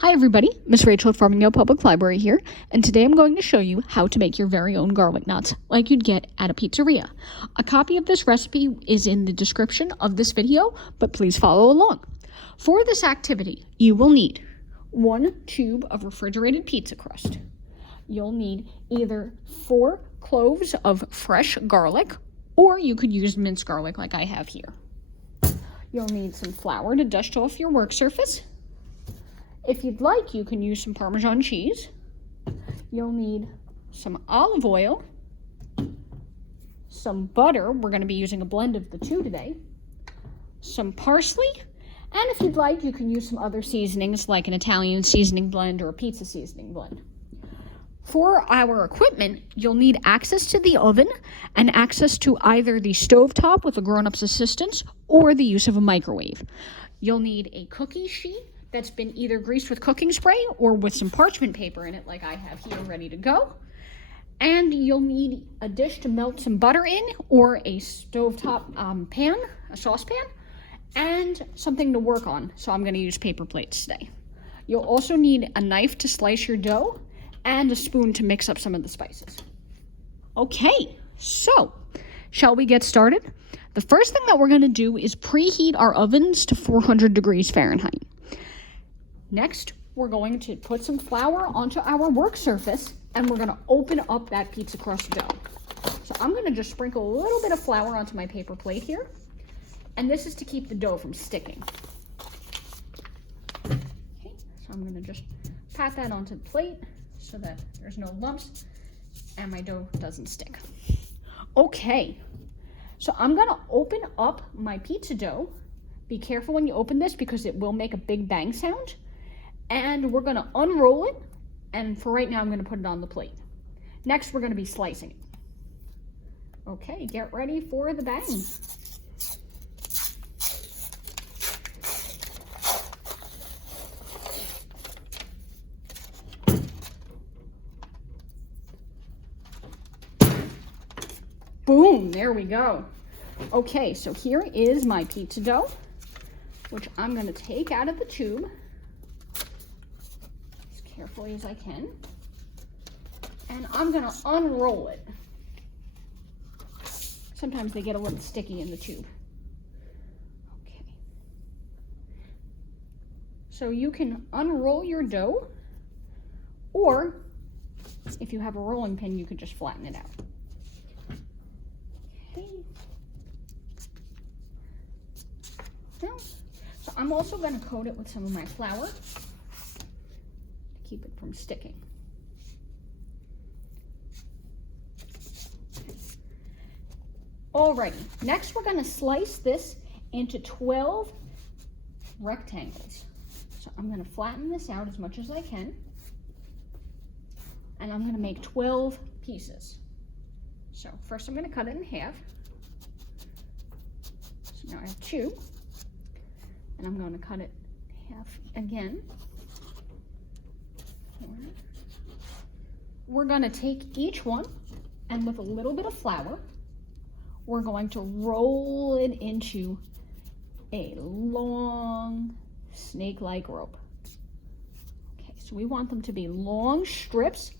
Hi everybody, Miss Rachel at Farmingdale Public Library here, and today I'm going to show you how to make your very own garlic knots, like you'd get at a pizzeria. A copy of this recipe is in the description of this video, but please follow along. For this activity, you will need 1 tube of refrigerated pizza crust. You'll need either 4 cloves of fresh garlic, or you could use minced garlic like I have here. You'll need some flour to dust off your work surface. If you'd like, you can use some Parmesan cheese. You'll need some olive oil, some butter. We're going to be using a blend of the two today. Some parsley. And if you'd like, you can use some other seasonings like an Italian seasoning blend or a pizza seasoning blend. For our equipment, you'll need access to the oven and access to either the stovetop with a grown-up's assistance or the use of a microwave. You'll need a cookie sheet that's been either greased with cooking spray or with some parchment paper in it like I have here ready to go. And you'll need a dish to melt some butter in, or a stovetop pan, a saucepan, and something to work on. So I'm going to use paper plates today. You'll also need a knife to slice your dough and a spoon to mix up some of the spices. Okay, so shall we get started? The first thing that we're going to do is preheat our ovens to 400 degrees Fahrenheit. Next, we're going to put some flour onto our work surface, and we're going to open up that pizza crust dough. So I'm going to just sprinkle a little bit of flour onto my paper plate here, and this is to keep the dough from sticking. Okay, so I'm going to just pat that onto the plate so that there's no lumps and my dough doesn't stick. Okay, so I'm going to open up my pizza dough. Be careful when you open this because it will make a big bang sound. And we're going to unroll it, and for right now I'm going to put it on the plate. Next, we're going to be slicing it. Okay, get ready for the bang. Boom, there we go. Okay, so here is my pizza dough, which I'm going to take out of the tube carefully as I can, and I'm going to unroll it. Sometimes they get a little sticky in the tube. Okay. So you can unroll your dough, or if you have a rolling pin, you could just flatten it out. Okay. Now, so I'm also going to coat it with some of my flour. Keep it from sticking. Alrighty, next we're going to slice this into 12 rectangles. So I'm going to flatten this out as much as I can, and I'm going to make 12 pieces. So first I'm going to cut it in half. So now I have 2, and I'm going to cut it in half again. We're going to take each one, and with a little bit of flour, we're going to roll it into a long snake-like rope. Okay, so we want them to be long strips,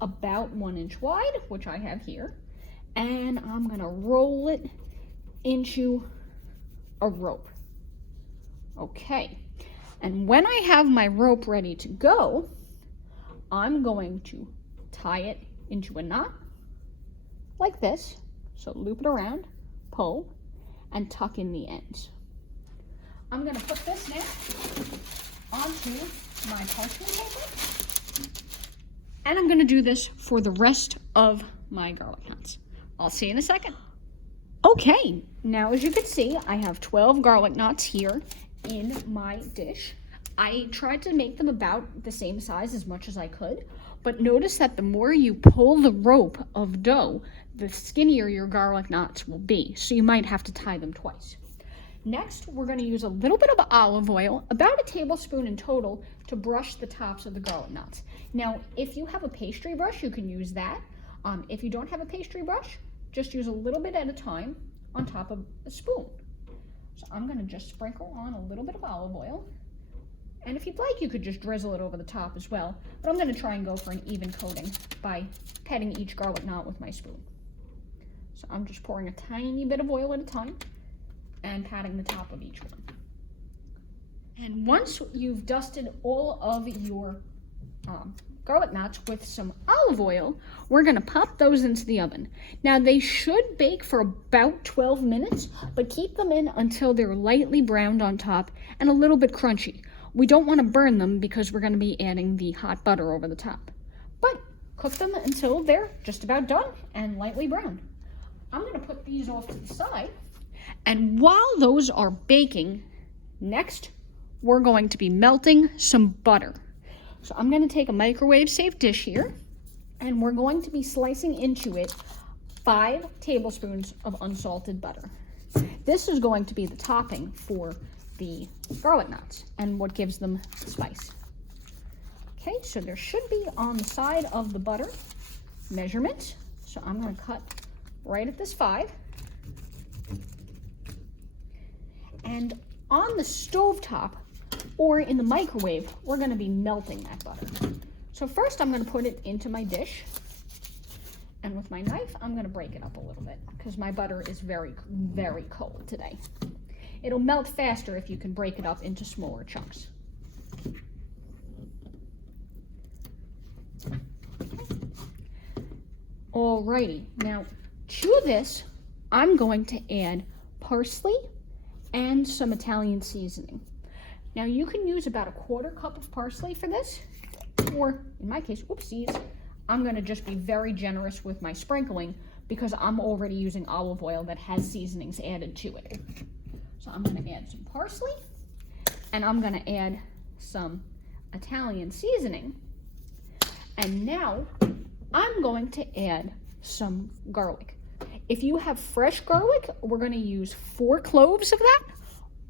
about 1 inch wide, which I have here, and I'm going to roll it into a rope. Okay, and when I have my rope ready to go, I'm going to tie it into a knot like this. So loop it around, pull, and tuck in the ends. I'm going to put this now onto my parchment paper, and I'm going to do this for the rest of my garlic knots. I'll see you in a second. Okay, now as you can see, I have 12 garlic knots here in my dish. I tried to make them about the same size as much as I could, but notice that the more you pull the rope of dough, the skinnier your garlic knots will be, so you might have to tie them twice. Next, we're going to use a little bit of olive oil, about a tablespoon in total, to brush the tops of the garlic knots. Now, if you have a pastry brush, you can use that. If you don't have a pastry brush, just use a little bit at a time on top of a spoon. So I'm going to just sprinkle on a little bit of olive oil And if you'd like, you could just drizzle it over the top as well. But I'm going to try and go for an even coating by patting each garlic knot with my spoon. So I'm just pouring a tiny bit of oil at a time and patting the top of each one. And once you've dusted all of your garlic knots with some olive oil, we're going to pop those into the oven. Now they should bake for about 12 minutes, but keep them in until they're lightly browned on top and a little bit crunchy. We don't want to burn them because we're going to be adding the hot butter over the top. But cook them until they're just about done and lightly browned. I'm going to put these off to the side. And while those are baking, next we're going to be melting some butter. So I'm going to take a microwave-safe dish here, and we're going to be slicing into it 5 tablespoons of unsalted butter. This is going to be the topping for the garlic knots and what gives them spice. Okay, so there should be on the side of the butter measurement. So I'm going to cut right at this 5. And on the stovetop or in the microwave, we're going to be melting that butter. So first I'm going to put it into my dish. And with my knife, I'm going to break it up a little bit because my butter is very, very cold today. It'll melt faster if you can break it up into smaller chunks. Alrighty, now to this, I'm going to add parsley and some Italian seasoning. Now you can use about a 1/4 cup of parsley for this, or in my case, oopsies, I'm going to just be very generous with my sprinkling because I'm already using olive oil that has seasonings added to it. So I'm going to add some parsley, and I'm going to add some Italian seasoning. And now I'm going to add some garlic. If you have fresh garlic, we're going to use 4 cloves of that.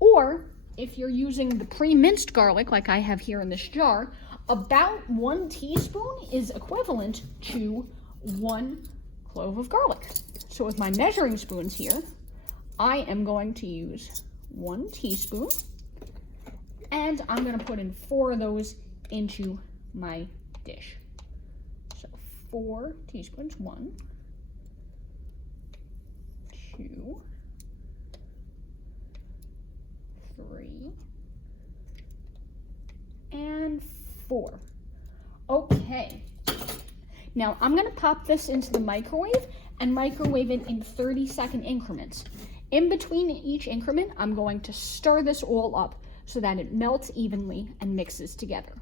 Or if you're using the pre-minced garlic like I have here in this jar, about 1 teaspoon is equivalent to 1 clove of garlic. So with my measuring spoons here, I am going to use 1 teaspoon, and I'm going to put in 4 of those into my dish. So 4 teaspoons, 1, 2, 3, and 4. Okay. Now I'm going to pop this into the microwave and microwave it in 30-second increments. In between each increment, I'm going to stir this all up so that it melts evenly and mixes together.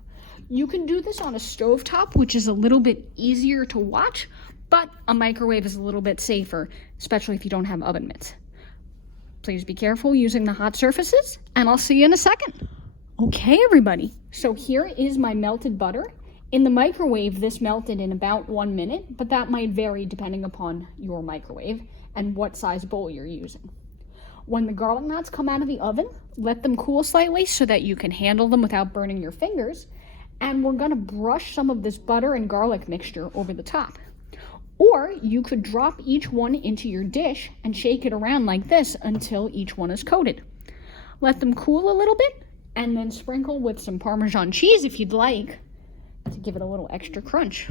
You can do this on a stovetop, which is a little bit easier to watch, but a microwave is a little bit safer, especially if you don't have oven mitts. Please be careful using the hot surfaces, and I'll see you in a second. Okay, everybody, so here is my melted butter. In the microwave, this melted in about 1 minute, but that might vary depending upon your microwave and what size bowl you're using. When the garlic knots come out of the oven, let them cool slightly so that you can handle them without burning your fingers. And we're going to brush some of this butter and garlic mixture over the top. Or you could drop each one into your dish and shake it around like this until each one is coated. Let them cool a little bit and then sprinkle with some Parmesan cheese if you'd like to give it a little extra crunch.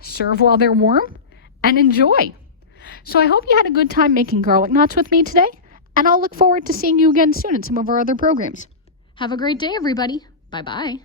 Serve while they're warm and enjoy. So I hope you had a good time making garlic knots with me today, and I'll look forward to seeing you again soon in some of our other programs. Have a great day, everybody. Bye-bye.